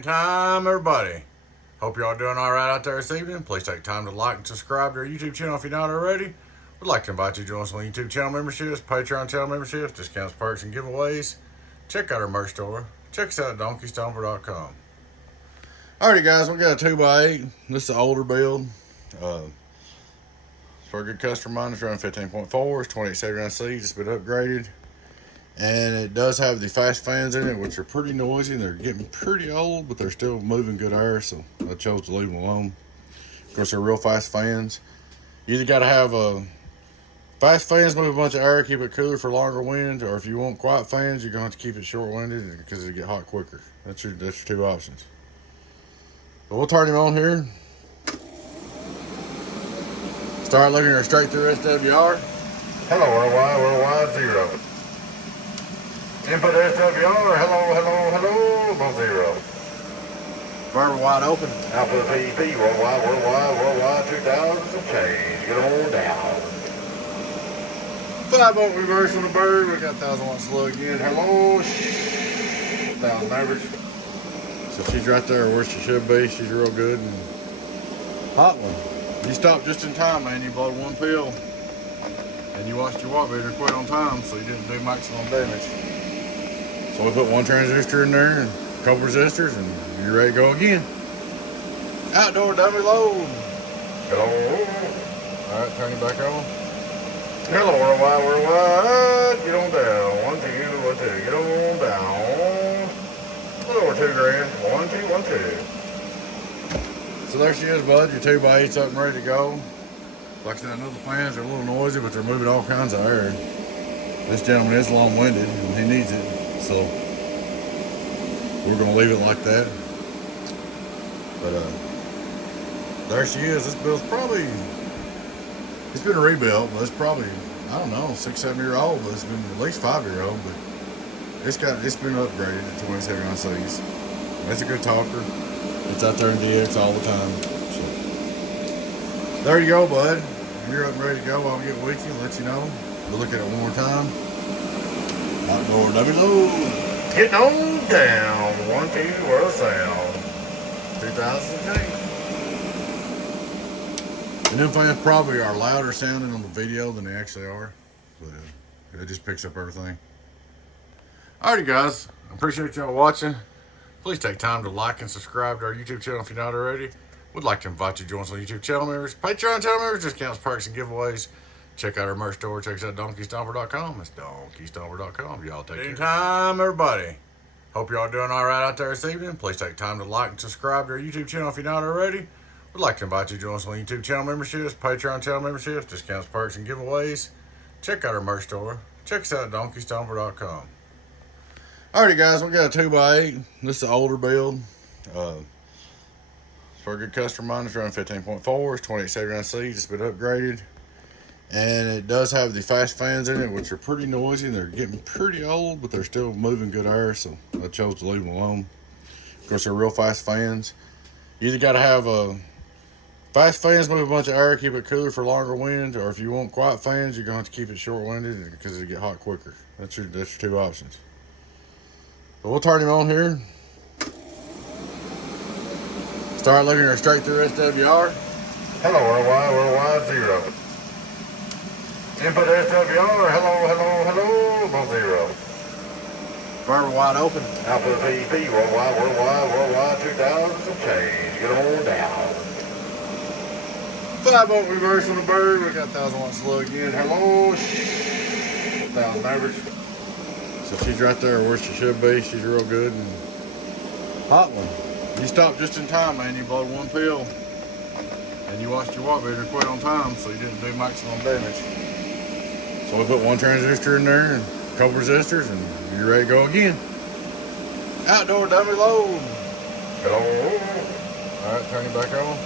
Evening time, everybody. Hope y'all doing all right out there this evening. Please take time to like and subscribe to our YouTube channel if you're not already. We'd like to invite you to join us on YouTube channel memberships, Patreon channel memberships, discounts, perks, and giveaways. Check out our merch store. Check us out at Stomper.com. Alrighty, guys, we got a 2x8. This is an older build. For a good customer mine, it's running 15.4. It's 2879C, just been upgraded. And it does have the fast fans in it, which are pretty noisy. They're getting pretty old, but they're still moving good air, so I chose to leave them alone. Of course, they're real fast fans. You either got to have a fast fans, move a bunch of air, keep it cooler for longer wind, or if you want quiet fans, you're going to have to keep it short-winded because it'll get hot quicker. That's your two options. But we'll turn him on here. Start looking her straight through SWR. Hello, worldwide, 0. Input SWR, hello, no 0. Verbal wide open. Output PEP, worldwide, 2,000, some change. Get on down. 5-volt reverse on the bird. We got 1,000 watts slow again. Hello, 1,000 average. So she's right there where she should be. She's real good and hot one. You stopped just in time, man. You blowed one pill and you watched your watt meter quit on time, so you didn't do maximum damage. So we put one transistor in there and a couple resistors, and you're ready to go again. Outdoor dummy load. Hello. All right, turn it back on. Hello, worldwide. Get on down. 1, 2, 1, 2. Get on down. A little over $2,000. 1, 2, 1, 2. So there she is, bud. Your 2x8's up and ready to go. Like I said, I know the fans are a little noisy, but they're moving all kinds of air. This gentleman is long-winded, and he needs it. So we're gonna leave it like that. But there she is. This build's probably, it's been rebuilt, but it's probably, I don't know, 6-7 year old, but it's been at least 5-year-old. But it's been upgraded to 27 Cs. It's a good talker. It's out there in DX all the time. So there you go, bud. When you're up and ready to go, I'll get with you and let you know. We'll look at it one more time. Outdoor dummy load. Getting on down. 1, 2, where the sound. 2008. And them fans probably are louder sounding on the video than they actually are. But it just picks up everything. Alrighty, guys. I appreciate y'all watching. Please take time to like and subscribe to our YouTube channel if you're not already. We'd like to invite you to join us on YouTube channel members, Patreon channel members, discounts, perks, and giveaways. Check out our merch store. Check us out at DonkeyStomper.com. It's DonkeyStomper.com. Y'all take care. Time, everybody. Hope y'all doing all right out there this evening. Please take time to like and subscribe to our YouTube channel if you're not already. We'd like to invite you to join us on YouTube channel memberships, Patreon channel memberships, discounts, perks, and giveaways. Check out our merch store. Check us out at DonkeyStomper.com. Alrighty, guys, we got a 2x8. This is an older build. For a good customer mine, it's running 15.4. It's 2879C, just been upgraded. And it does have the fast fans in it, which are pretty noisy. They're getting pretty old, but they're still moving good air, so I chose to leave them alone. Of course, they're real fast fans. You either got to have a fast fans, move a bunch of air, keep it cooler for longer wind, or if you want quiet fans, you're going to have to keep it short-winded because it'll get hot quicker. That's your two options. But we'll turn him on here. Start looking her straight through SWR. Hello, worldwide, 0. Input SWR, hello, no 0. Verbal wide open. Output PEP, worldwide, 2,000, some change. Get on down. 5-volt reverse on the bird. We got 1,000 watts slow again. Hello, 1,000 average. So she's right there where she should be. She's real good and hot one. You stopped just in time, man. You blowed one pill and you watched your watt meter quit on time, so you didn't do maximum damage. So we put one transistor in there and a couple resistors, and you're ready to go again. Outdoor dummy load. Hello. All right, turn it back on.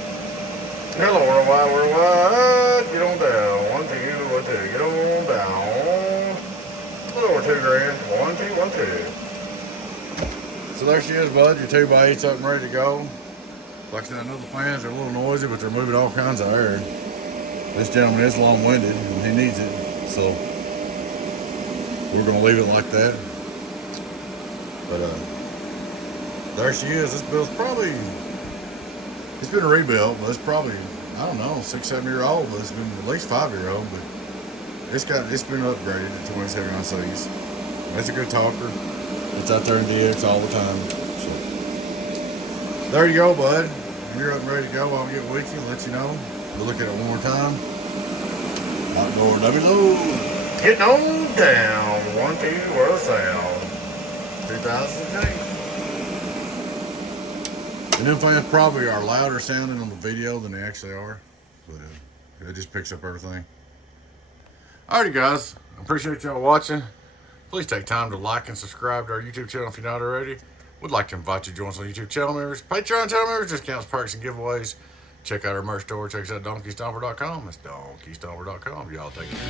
Hello, worldwide. Get on down. 1, 2, 1, 2. Get on down. A little over $2,000. 1, 2, 1, 2. So there she is, bud. Your 2x8's up and ready to go. Like I said, I know the fans are a little noisy, but they're moving all kinds of air. This gentleman is long-winded, and he needs it. So we're going to leave it like that. But there she is. This build's probably, it's been rebuilt, but it's probably, I don't know, 6-7 year old, but it's been at least 5 year old, but it's been upgraded to 27 Cs. That's a good talker. It's out there in DX all the time. So there you go, bud. When you're up and ready to go, I'll get with you and let you know. We'll look at it one more time. Outdoor dummy load. Getting on down. 1-2 worth of sound. 2008. And them fans probably are louder sounding on the video than they actually are. But it just picks up everything. Alrighty, guys. I appreciate y'all watching. Please take time to like and subscribe to our YouTube channel if you're not already. We'd like to invite you to join us on YouTube channel members, Patreon channel members, discounts, perks, and giveaways. Check out our merch store. Check us out at donkeystomper.com. That's donkeystomper.com. Y'all take care.